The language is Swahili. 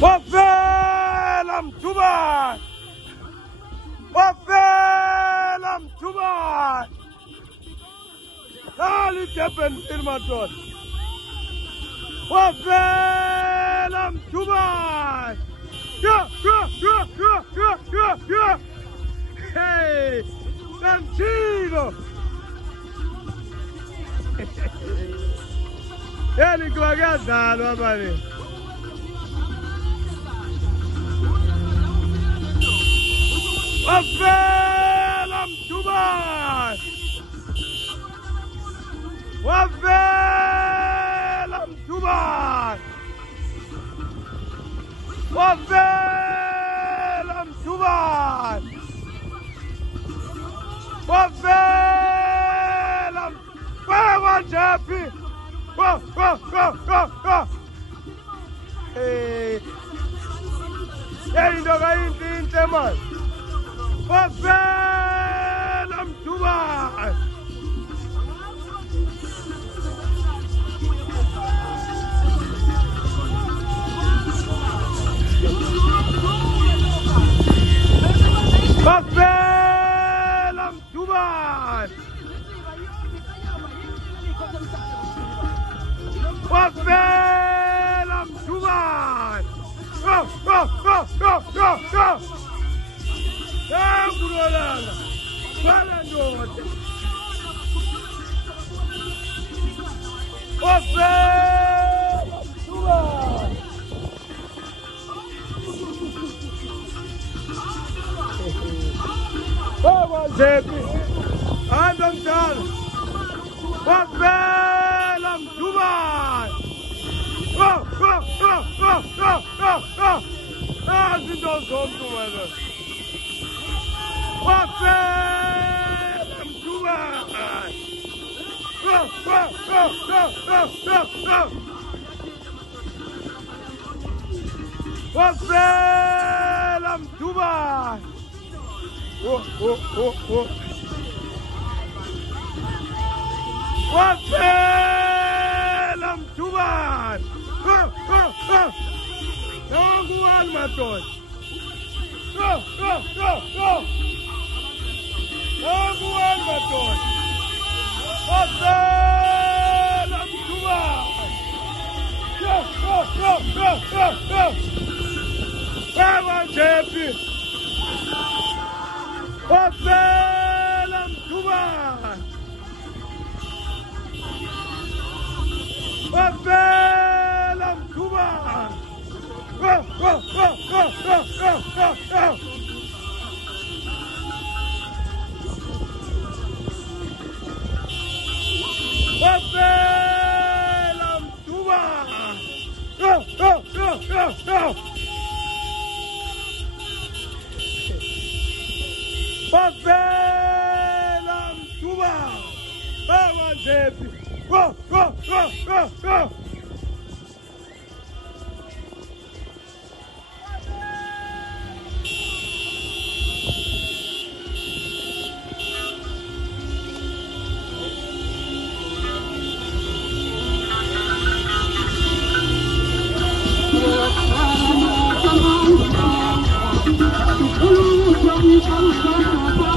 wafela mthubani, wafela mthubani. Nali Durbanville madoda, wafela mthubani. Hey, Santino. Yani kwakadlalwa bani. Wafela mthubani, wafela mthubani, wafela mthubani, wafela mthubani. Hey, indoda inhle manje. Wafela mthubani. Wafela mthubani. Wafela mthubani. Kulolala, kwala ndoda. Wafela mthubani. Baba Zepi, anda mtana. Wafela mthubani. Zinto zomntu wena. Wafela mthubani. Wafela mthubani. Wafela mthubani. Nanguwani madoda. Nanguwani madoda. Wafela mthubani. Baba Zepi, wafela mthubani. Wafela mthubani. Wafela mthubani. Wafela mthubani. Baba Zepi. Come on.